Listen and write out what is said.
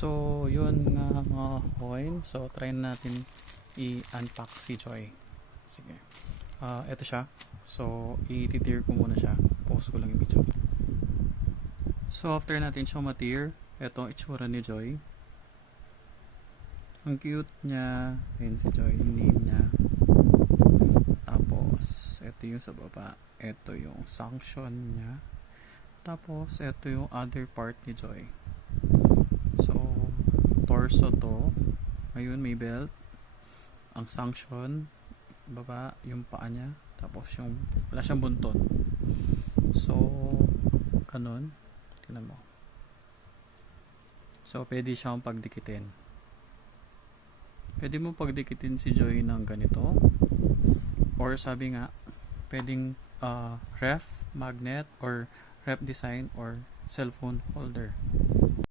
So, yun nga mga coin. So, try natin i-unpack si Joy. Sige. Ito siya. So, i-tear ko muna siya. Pause ko lang yung video. So, after natin siya ma-tear, ito ang itsura ni Joy. Ang cute niya. Ayun si Joy. Yung name niya. Tapos, ito yung sa baba. Ito yung sanction niya. Tapos, ito yung other part ni Joy. So, torso to. Ayun, may belt. Ang sanction. Baba, yung paa niya. Tapos, wala siyang buntot. So, ganun. Tingnan mo. So, pwede siyang pagdikitin. Pwede mo pagdikitin si Joy ng ganito. Or sabi nga, pwedeng ref, magnet, or ref design, or cellphone holder.